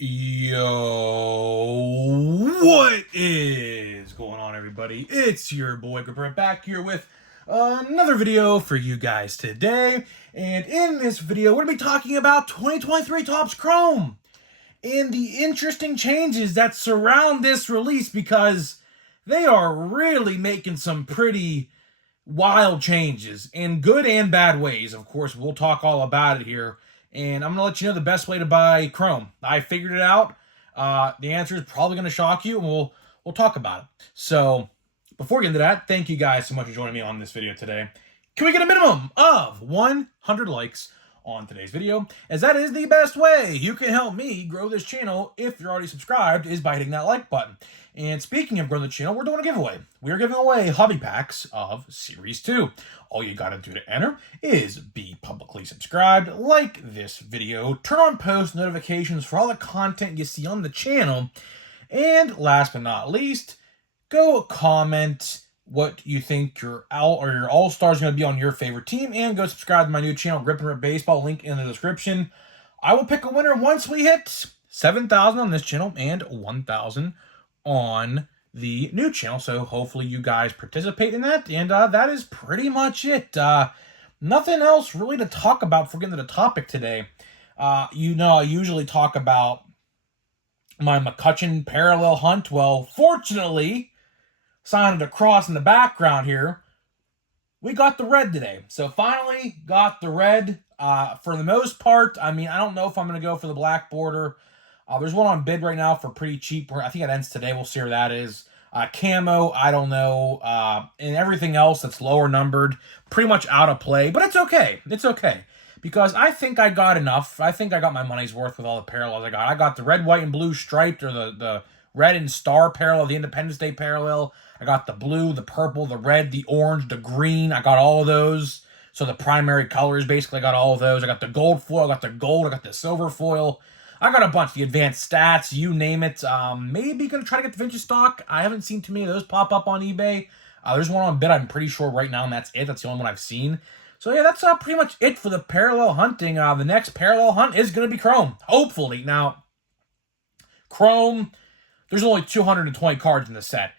Yo, what is going on, everybody? It's your boy Gripper back here with another video for you guys today. And in this video, we're going to be talking about 2023 Topps Chrome and the interesting changes that surround this release, because they are really making some pretty wild changes in good and bad ways. Of course, we'll talk all about it here. And I'm going to let you know the best way to buy Chrome. I figured it out. The answer is probably going to shock you, and we'll talk about it. So before we get into that, thank you guys so much for joining me on this video today. Can we get a minimum of 100 likes on today's video, as that is the best way you can help me grow this channel if you're already subscribed, is by hitting that like button. And speaking of growing the channel, we're doing a giveaway. We are giving away hobby packs of Series 2. All you gotta do to enter is be publicly subscribed, like this video, turn on post notifications for all the content you see on the channel, and last but not least, go comment what you think your all-stars are going to be on your favorite team, and go subscribe to my new channel, Grip and Rip Baseball, link in the description. I will pick a winner once we hit 7,000 on this channel and 1,000 on the new channel, so hopefully you guys participate in that, and that is pretty much it. Nothing else really to talk about before getting to the topic today. I usually talk about my McCutchen parallel hunt. Well, fortunately, sounded a cross in the background here, we got the red today. So finally got the red. For the most part, I mean, I don't know if I'm going to go for the black border. There's one on bid right now for pretty cheap. I think it ends today. We'll see where that is. Camo, I don't know. And everything else that's lower numbered, pretty much out of play. But it's okay. It's okay. Because I think I got enough. I think I got my money's worth with all the parallels I got. I got the red, white, and blue striped, or the red and star parallel, the Independence Day parallel. I got the blue, the purple, the red, the orange, the green. I got all of those. So the primary colors, basically, I got all of those. I got the gold foil, I got the gold, I got the silver foil. I got a bunch, the advanced stats, you name it. Maybe going to try to get the vintage stock. I haven't seen too many of those pop up on eBay. There's one on bid, I'm pretty sure right now, and that's it. That's the only one I've seen. So yeah, that's pretty much it for the parallel hunting. The next parallel hunt is going to be Chrome, hopefully. Now, Chrome, there's only 220 cards in the set.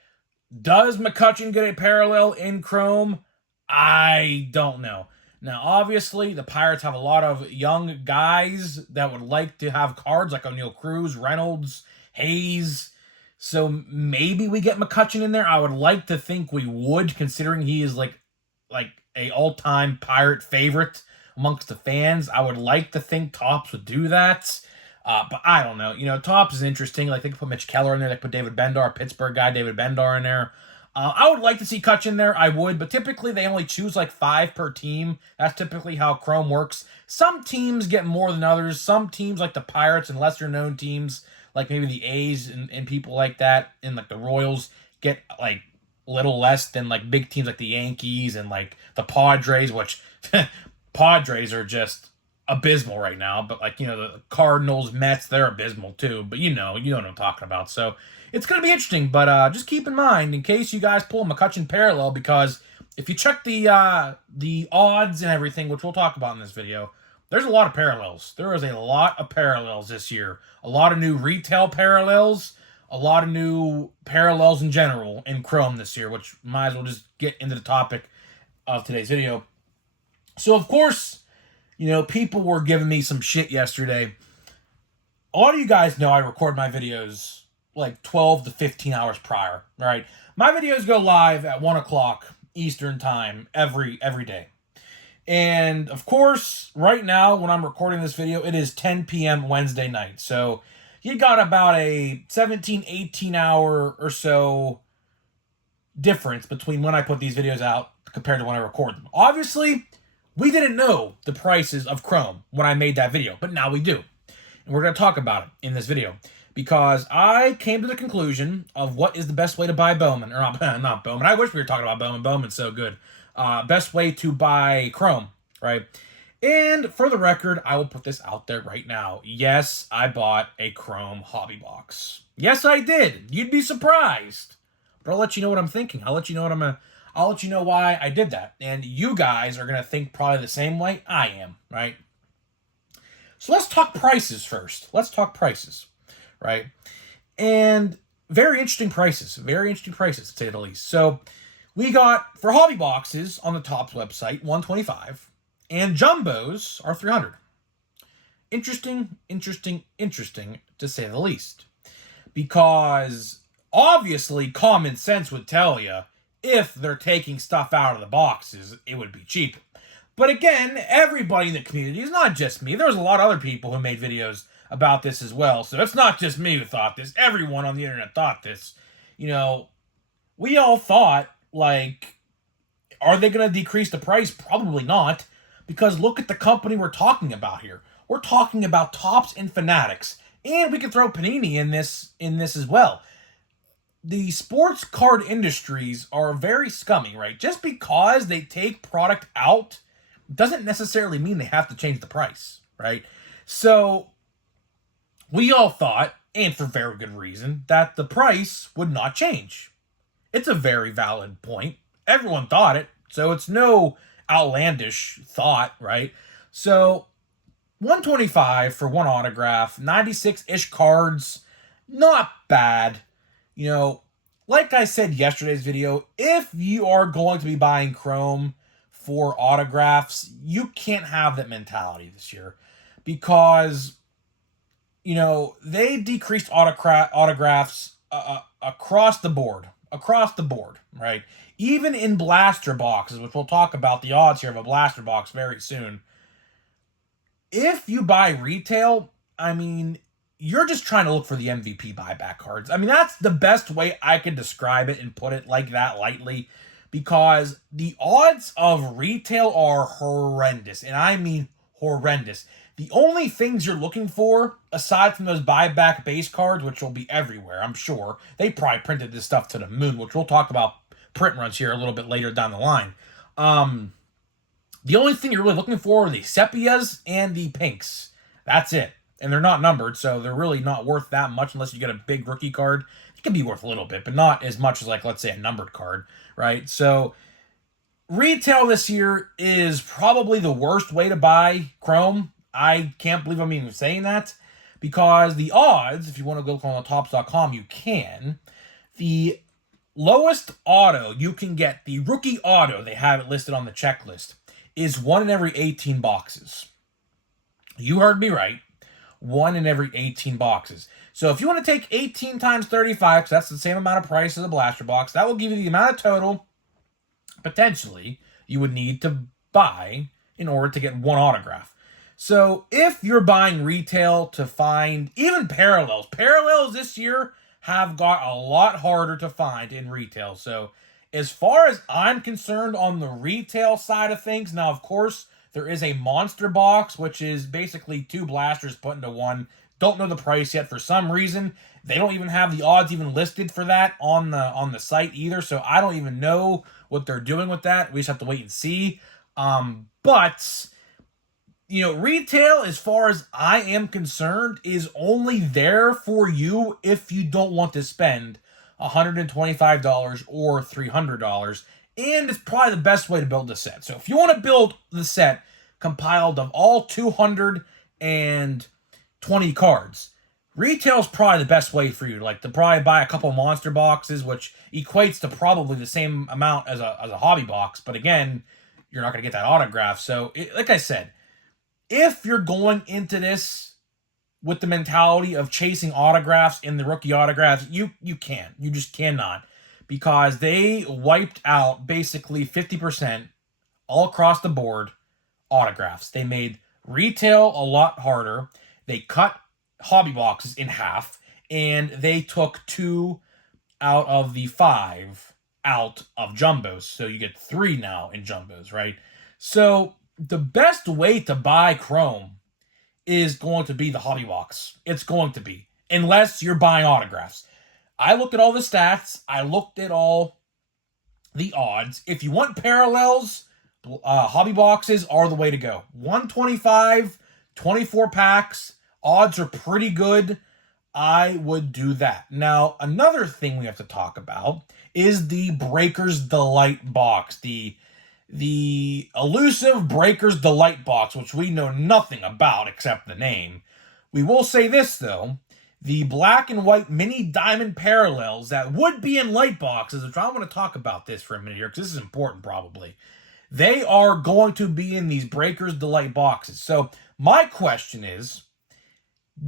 Does McCutchen get a parallel in Chrome? I don't know. Now, obviously, the Pirates have a lot of young guys that would like to have cards like O'Neal Cruz, Reynolds, Hayes. So maybe we get McCutchen in there. I would like to think we would, considering he is like a all-time Pirate favorite amongst the fans. I would like to think Topps would do that. But I don't know. You know, Topps is interesting. Like, they could put Mitch Keller in there. They could put David Bendar, Pittsburgh guy, David Bendar in there. I would like to see Kutch in there. I would. But typically, they only choose like 5 per team. That's typically how Chrome works. Some teams get more than others. Some teams, like the Pirates and lesser-known teams, like maybe the A's and people like that, and like the Royals, get like little less than like big teams like the Yankees and like the Padres, which Padres are just abysmal right now. But like, you know, the Cardinals, Mets, they're abysmal too. But you know what I'm talking about. So it's going to be interesting, but just keep in mind, in case you guys pull a McCutchen parallel, because if you check the odds and everything, which we'll talk about in this video, there's a lot of parallels. There is a lot of parallels this year. A lot of new retail parallels, a lot of new parallels in general in Chrome this year, which might as well just get into the topic of today's video. So, of course, you know, people were giving me some shit yesterday. A lot of you guys know I record my videos like 12 to 15 hours prior, right? My videos go live at 1 o'clock Eastern time every day. And of course, right now when I'm recording this video, it is 10 p.m. Wednesday night. So you got about a 17, 18 hour or so difference between when I put these videos out compared to when I record them. Obviously, we didn't know the prices of Chrome when I made that video, but now we do. And we're going to talk about it in this video, because I came to the conclusion of what is the best way to buy Bowman. Or not Bowman. I wish we were talking about Bowman. Bowman's so good. Best way to buy Chrome, right? And for the record, I will put this out there right now. Yes, I bought a Chrome hobby box. Yes, I did. You'd be surprised. But I'll let you know what I'm thinking. I'll let you know why I did that. And you guys are going to think probably the same way I am, right? So let's talk prices first. Let's talk prices. right? And very interesting prices to say the least. So we got, for hobby boxes on the Topps website, 125, and jumbos are 300. Interesting to say the least. Because obviously common sense would tell you if they're taking stuff out of the boxes, it would be cheaper. But again, everybody in the community, it's not just me. There's a lot of other people who made videos about this as well. So it's not just me who thought this. Everyone on the internet thought this. We all thought, like, are they going to decrease the price? Probably not. Because look at the company we're talking about here. We're talking about Topps and Fanatics. And we can throw Panini in this as well. The sports card industries are very scummy, right? Just because they take product out doesn't necessarily mean they have to change the price, right? So we all thought, and for very good reason, that the price would not change. It's a very valid point. Everyone thought it, so it's no outlandish thought, right? So 125 for one autograph, 96-ish cards, not bad. Like I said yesterday's video, if you are going to be buying Chrome for autographs, you can't have that mentality this year because, they decreased autographs across the board, right? Even in blaster boxes, which we'll talk about the odds here of a blaster box very soon. If you buy retail, you're just trying to look for the MVP buyback cards. That's the best way I could describe it and put it like that lightly, because the odds of retail are horrendous, and I mean horrendous. The only things you're looking for, aside from those buyback base cards, which will be everywhere, I'm sure. They probably printed this stuff to the moon, which we'll talk about print runs here a little bit later down the line. The only thing you're really looking for are the sepias and the pinks. That's it. And they're not numbered, so they're really not worth that much unless you get a big rookie card. It can be worth a little bit, but not as much as, like, let's say a numbered card, right? So retail this year is probably the worst way to buy Chrome. I can't believe I'm even saying that, because the odds, if you want to go on Topps.com, you can. The lowest auto you can get, the rookie auto, they have it listed on the checklist, is 1 in every 18 boxes. You heard me right. 1 in every 18 boxes. So if you want to take 18 times 35, because that's the same amount of price as a blaster box, that will give you the amount of total, potentially, you would need to buy in order to get one autograph. So if you're buying retail to find even parallels this year have got a lot harder to find in retail. So as far as I'm concerned on the retail side of things, now, of course, there is a monster box, which is basically 2 blasters put into one. Don't know the price yet. For some reason, they don't even have the odds even listed for that on the site either. So I don't even know what they're doing with that. We just have to wait and see. But retail, as far as I am concerned, is only there for you if you don't want to spend $125 or $300. And it's probably the best way to build the set. So if you want to build the set compiled of all 220 cards, retail is probably the best way for you. Like, to probably buy a couple monster boxes, which equates to probably the same amount as a hobby box. But again, you're not going to get that autograph. So, like I said, if you're going into this with the mentality of chasing autographs in the rookie autographs, you can't. You just cannot. Because they wiped out basically 50% all across the board autographs. They made retail a lot harder. They cut hobby boxes in half. And they took 2 out of the 5 out of jumbos. So you get 3 now in jumbos, right? So the best way to buy Chrome is going to be the hobby box. It's going to be. Unless you're buying autographs. I looked at all the stats. I looked at all the odds. If you want parallels, hobby boxes are the way to go. 125, 24 packs. Odds are pretty good. I would do that. Now, another thing we have to talk about is the Breaker's Delight box. The elusive Breaker's Delight box, which we know nothing about except the name. We will say this, though. the black and white mini diamond parallels that would be in light boxes, which I want to talk about this for a minute here, because this is important probably. They are going to be in these Breakers Delight boxes. So my question is,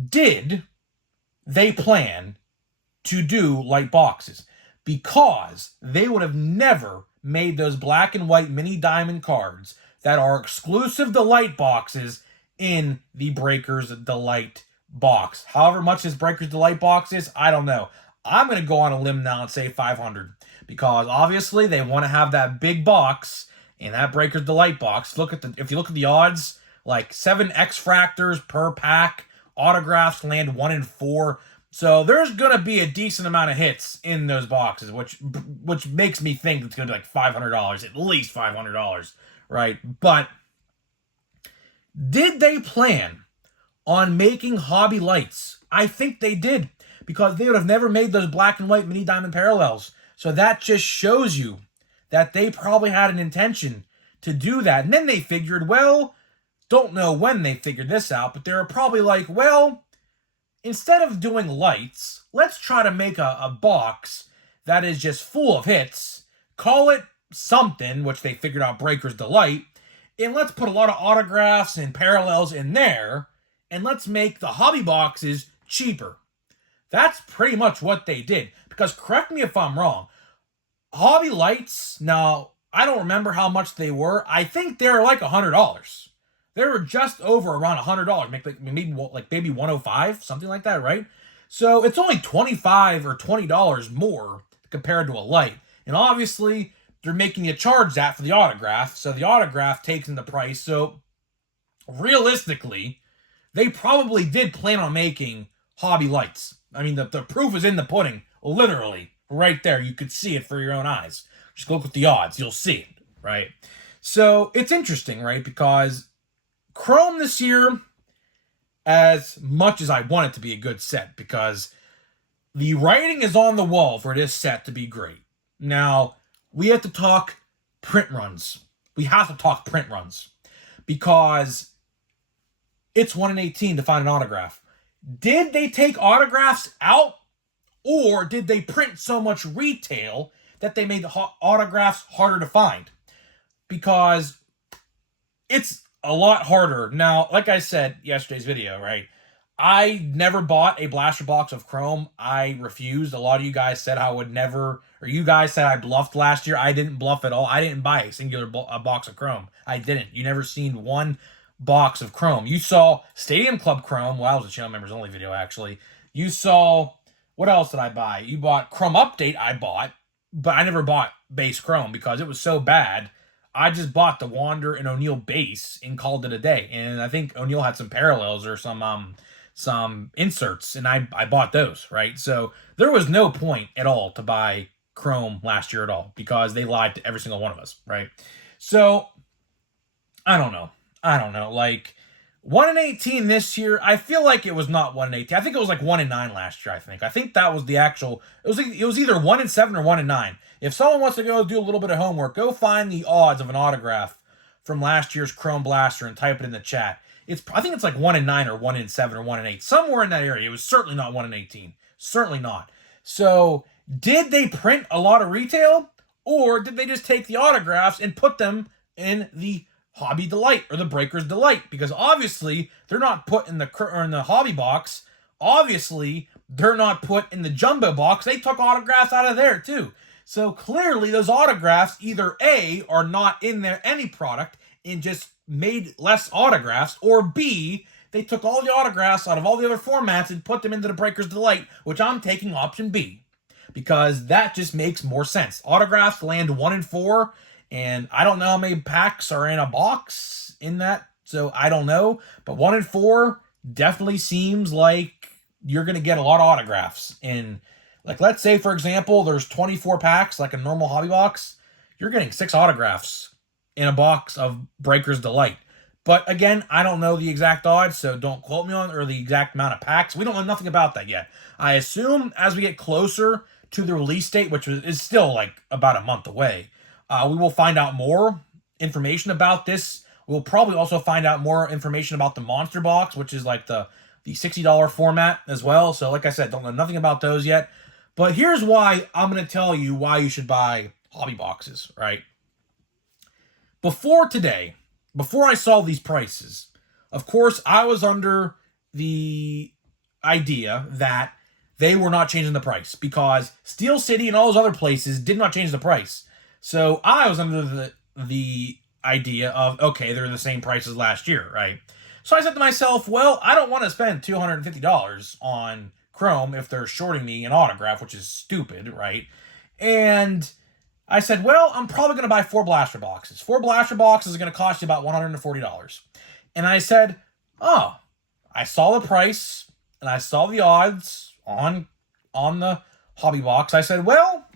did they plan to do light boxes? Because they would have never made those black and white mini diamond cards that are exclusive to light boxes in the Breakers Delight box. However much this Breakers Delight box is, I don't know. I'm going to go on a limb now and say 500, because obviously they want to have that big box in that Breakers Delight box. If you look at the odds, like 7 X-Fractors per pack, autographs land 1 in 4. So there's going to be a decent amount of hits in those boxes, which makes me think it's going to be like $500, at least $500, right? But did they plan on making hobby lights? I think they did, because they would have never made those black and white mini diamond parallels. So that just shows you that they probably had an intention to do that. And then they figured, well, don't know when they figured this out, but they were probably like, well, instead of doing lights, let's try to make a box that is just full of hits, call it something, which they figured out Breakers Delight, and let's put a lot of autographs and parallels in there, and let's make the hobby boxes cheaper. That's pretty much what they did. Because correct me if I'm wrong, hobby lights, now, I don't remember how much they were. I think they were like $100. They were just over around $100, maybe 105, something like that, right? So it's only $25 or $20 more compared to a light. And obviously, they're making you charge that for the autograph, so the autograph takes in the price. So realistically, they probably did plan on making hobby lights. I mean, the proof is in the pudding, literally, right there. You could see it for your own eyes. Just look at the odds, you'll see it, right? So it's interesting, right? Because Chrome this year, as much as I want it to be a good set, because the writing is on the wall for this set to be great. Now, we have to talk print runs. We have to talk print runs, because it's 1 in 18 to find an autograph. Did they take autographs out, or did they print so much retail that they made the autographs harder to find? Because it's a lot harder. Now, like I said yesterday's video, right? I never bought a blaster box of Chrome. I refused. A lot of you guys said I would never, or you guys said I bluffed last year. I didn't bluff at all. I didn't buy a singular box of Chrome. I didn't. You never seen one box of Chrome. You saw Stadium Club Chrome. Well, that was a channel members only video, actually. You saw, what else did I buy? You bought Chrome Update, I bought, but I never bought base Chrome because it was so bad. I just bought the Wander and O'Neal base and called it a day. And I think O'Neal had some parallels or some inserts, and I bought those, right? So there was no point at all to buy Chrome last year at all, because they lied to every single one of us, right? So I don't know. Like 1 in 18 this year, I feel like it was not 1 in 18. I think it was like 1 in 9 last year. I think that was the actual. It was either 1 in 7 or 1 in 9. If someone wants to go do a little bit of homework, go find the odds of an autograph from last year's Chrome Blaster and type it in the chat. I think it's like 1 in 9 or 1 in 7 or 1 in 8. Somewhere in that area. It was certainly not 1 in 18. Certainly not. So did they print a lot of retail, or did they just take the autographs and put them in the Hobby Delight or the Breakers Delight? Because obviously they're not put in the hobby box. Obviously they're not put in the jumbo box. They took autographs out of there too. So clearly those autographs either A, are not in there any product and just made less autographs, or B, they took all the autographs out of all the other formats and put them into the Breakers Delight, which I'm taking option B, because that just makes more sense. Autographs land 1 in 4, and I don't know how many packs are in a box in that, so I don't know, but 1 in 4 definitely seems like you're going to get a lot of autographs. And like, let's say, for example, there's 24 packs, like a normal hobby box, you're getting 6 autographs in a box of Breakers Delight. But again, I don't know the exact odds, so don't quote me on or the exact amount of packs. We don't know nothing about that yet. I assume as we get closer to the release date, which is still like about a month away, we will find out more information about this. We'll probably also find out more information about the monster box, which is like the the $60 format as well. So like I said, don't know nothing about those yet. But here's why I'm going to tell you why you should buy hobby boxes, right? Before today, before I saw these prices, of course, I was under the idea that they were not changing the price because Steel City and all those other places did not change the price. So I was under the idea of, okay, they're the same price as last year, right? So I said to myself, well, I don't want to spend $250 on Chrome if they're shorting me an autograph, which is stupid, right? And I said, well, I'm probably going to buy 4 blaster boxes. 4 blaster boxes is going to cost you about $140. And I said, oh, I saw the price and I saw the odds on the hobby box. I said, well,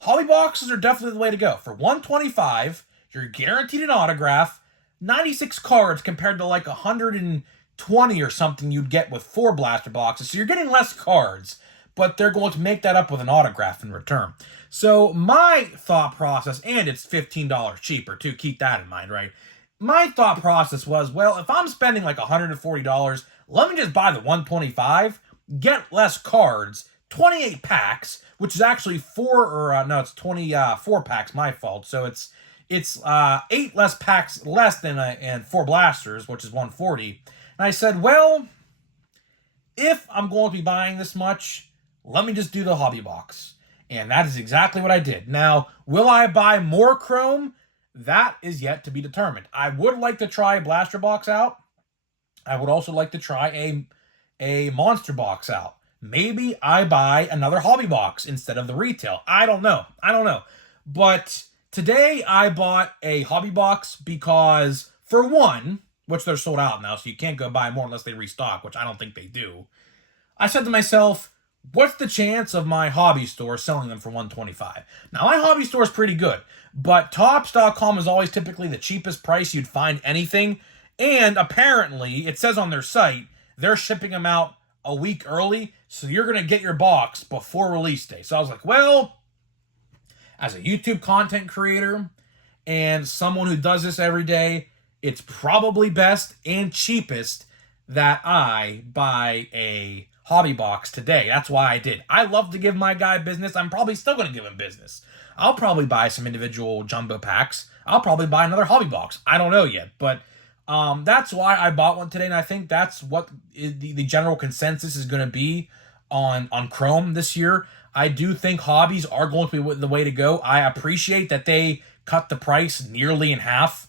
hobby boxes are definitely the way to go. For $125, you're guaranteed an autograph, 96 cards compared to like 120 or something you'd get with 4 blaster boxes. So you're getting less cards, but they're going to make that up with an autograph in return. So my thought process, and it's $15 cheaper too, keep that in mind, right? My thought process was, well, if I'm spending like $140, let me just buy the 125, get less cards, 28 packs, which is actually 24 packs, my fault. So it's 8 less packs less than and 4 blasters, which is 140. And I said, well, if I'm going to be buying this much, let me just do the hobby box. And that is exactly what I did. Now, will I buy more Chrome? That is yet to be determined. I would like to try a blaster box out. I would also like to try a monster box out. Maybe I buy another hobby box instead of the retail. I don't know. But today I bought a hobby box because, for one, which they're sold out now, so you can't go buy more unless they restock, which I don't think they do. I said to myself, what's the chance of my hobby store selling them for $125? Now, my hobby store is pretty good, but Topps.com is always typically the cheapest price you'd find anything. And apparently, it says on their site, they're shipping them out a week early, so you're going to get your box before release day. So I was like, well, as a YouTube content creator and someone who does this every day, it's probably best and cheapest that I buy a hobby box today. That's why I did. I love to give my guy business. I'm probably still going to give him business. I'll probably buy some individual jumbo packs. I'll probably buy another hobby box. I don't know yet, but that's why I bought one today, and I think that's what the general consensus is going to be on Chrome this year. I do think hobbies are going to be the way to go. I appreciate that they cut the price nearly in half.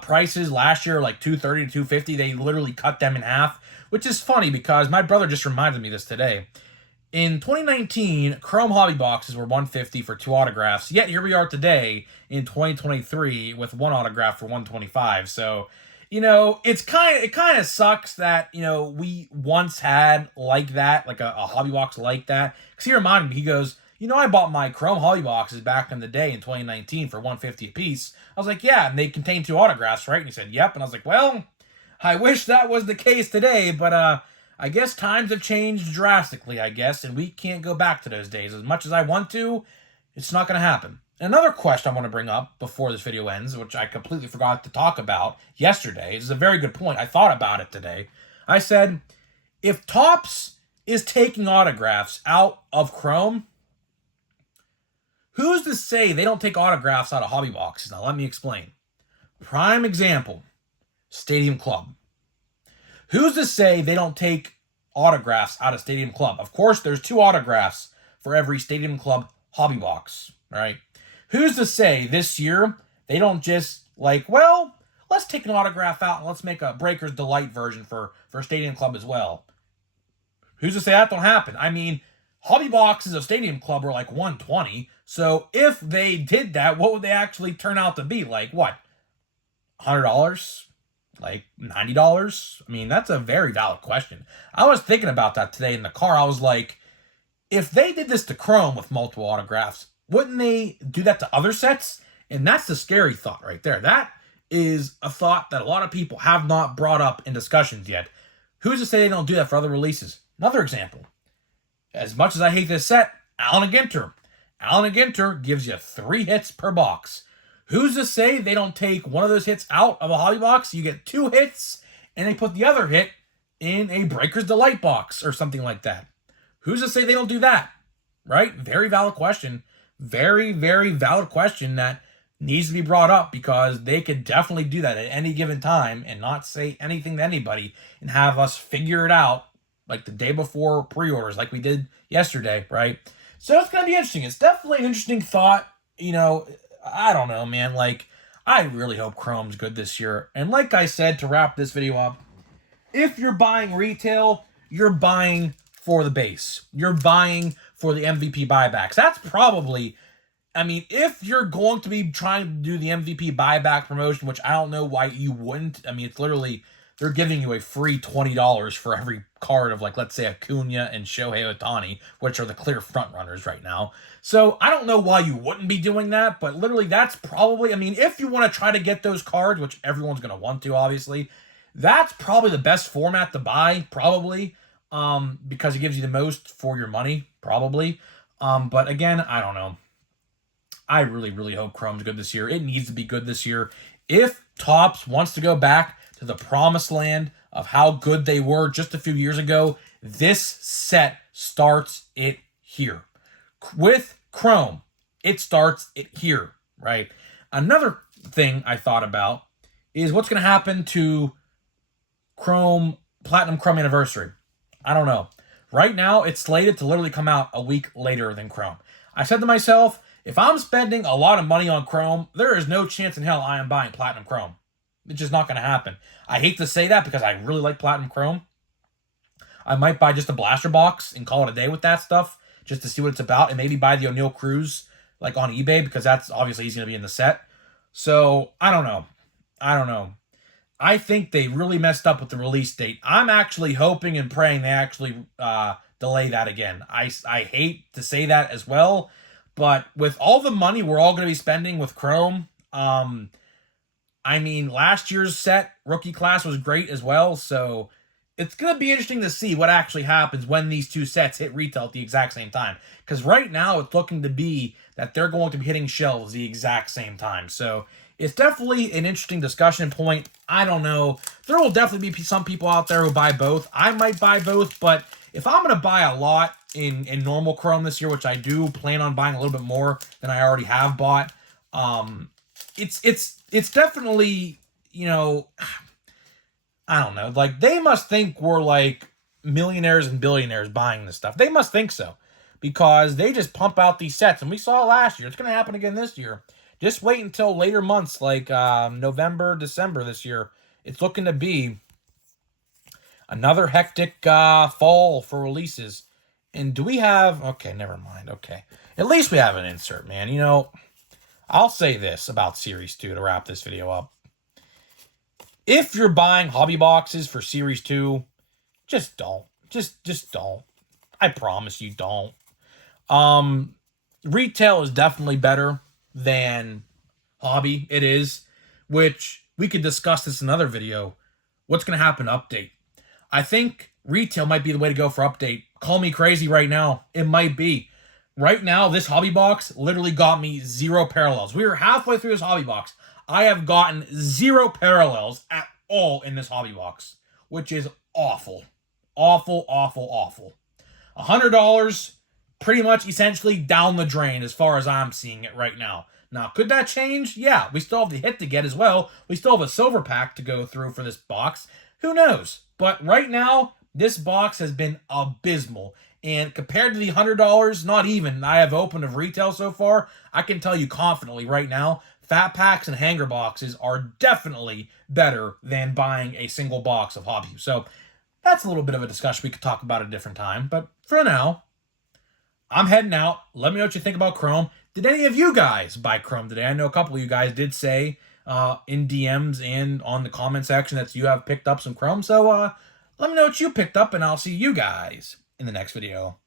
Prices last year like $230 to $250. They literally cut them in half, which is funny because my brother just reminded me this today. In 2019, Chrome hobby boxes were $150 for 2 autographs. Yet here we are today in 2023 with 1 autograph for $125. So, it kind of sucks that, we once had like that, like a hobby box like that. Because he reminded me, he goes, I bought my Chrome hobby boxes back in the day in 2019 for $150 a piece. I was like, yeah, and they contain 2 autographs, right? And he said, yep. And I was like, well, I wish that was the case today, but I guess times have changed drastically, and we can't go back to those days. As much as I want to, it's not going to happen. Another question I want to bring up before this video ends, which I completely forgot to talk about yesterday, is a very good point. I thought about it today. I said, if Topps is taking autographs out of Chrome, who's to say they don't take autographs out of hobby boxes? Now, let me explain. Prime example, Stadium Club. Who's to say they don't take autographs out of Stadium Club? Of course, there's 2 autographs for every Stadium Club hobby box, right? Who's to say this year they don't just let's take an autograph out and let's make a Breaker's Delight version for Stadium Club as well? Who's to say that don't happen? I mean, hobby boxes of Stadium Club were like $120. So if they did that, what would they actually turn out to be? Like what? $100? Like $90? I mean, that's a very valid question. I was thinking about that today in the car. I was like, if they did this to Chrome with multiple autographs, wouldn't they do that to other sets? And that's the scary thought right there. That is a thought that a lot of people have not brought up in discussions yet. Who's to say they don't do that for other releases? Another example. As much as I hate this set, Allen & Ginter. Allen & Ginter gives you 3 hits per box. Who's to say they don't take one of those hits out of a hobby box? You get 2 hits, and they put the other hit in a Breaker's Delight box or something like that. Who's to say they don't do that? Right? Very valid question. Very, very valid question that needs to be brought up, because they could definitely do that at any given time and not say anything to anybody and have us figure it out like the day before pre-orders like we did yesterday, right? So it's going to be interesting. It's definitely an interesting thought. You know, I don't know, man. Like, I really hope Chrome's good this year. And like I said, to wrap this video up, if you're buying retail, you're buying for the base. You're buying for the MVP buybacks. That's probably, I mean, if you're going to be trying to do the MVP buyback promotion, which I don't know why you wouldn't. I mean, it's literally, they're giving you a free $20 for every card of, like, let's say Acuna and Shohei Ohtani, which are the clear front runners right now. So I don't know why you wouldn't be doing that, but literally that's probably, I mean, if you want to try to get those cards, which everyone's going to want to, obviously, that's probably the best format to buy, probably, because it gives you the most for your money, probably. But again, I don't know. I really, really hope Chrome's good this year. It needs to be good this year. If Topps wants to go back to the promised land of how good they were just a few years ago, this set starts it here. With Chrome, it starts it here, right? Another thing I thought about is what's going to happen to Chrome, Platinum Chrome Anniversary. I don't know. Right now, it's slated to literally come out a week later than Chrome. I said to myself, if I'm spending a lot of money on Chrome, there is no chance in hell I am buying Platinum Chrome. It's just not going to happen. I hate to say that because I really like Platinum Chrome. I might buy just a blaster box and call it a day with that stuff just to see what it's about, and maybe buy the O'Neal Cruz like on eBay, because that's obviously he's going to be in the set. So, I don't know. I think they really messed up with the release date. I'm actually hoping and praying they actually delay that again. I hate to say that as well, but with all the money we're all going to be spending with Chrome, I mean, last year's set, rookie class, was great as well, so it's going to be interesting to see what actually happens when these two sets hit retail at the exact same time. Because right now, it's looking to be that they're going to be hitting shelves the exact same time. So it's definitely an interesting discussion point. I don't know. There will definitely be some people out there who buy both. I might buy both, but if I'm going to buy a lot in normal Chrome this year, which I do plan on buying a little bit more than I already have bought, it's definitely, you know, I don't know. Like, they must think we're like millionaires and billionaires buying this stuff. They must think so, because they just pump out these sets, and we saw it last year. It's going to happen again this year. Just wait until later months, like November, December this year. It's looking to be another hectic fall for releases. And do we have... Okay, never mind. Okay. At least we have an insert, man. You know, I'll say this about Series 2 to wrap this video up. If you're buying hobby boxes for Series 2, just don't. Just don't. I promise you don't. Retail is definitely better than hobby. It is, which we could discuss this in another video. What's going to happen to Update? I think retail might be the way to go for Update. Call me crazy right now. It might be. Right now, this hobby box literally got me 0 parallels. We were halfway through this hobby box. I have gotten 0 parallels at all in this hobby box, which is awful. Awful, awful, awful. $100, pretty much essentially down the drain as far as I'm seeing it right now. Now, could that change? Yeah, we still have the hit to get as well. We still have a silver pack to go through for this box. Who knows? But right now, this box has been abysmal. And compared to the $100, not even, I have opened of retail so far, I can tell you confidently right now, fat packs and hanger boxes are definitely better than buying a single box of hobby. So that's a little bit of a discussion we could talk about at a different time. But for now, I'm heading out. Let me know what you think about Chrome. Did any of you guys buy Chrome today? I know a couple of you guys did say in DMs and on the comment section that you have picked up some Chrome. So let me know what you picked up, and I'll see you guys in the next video.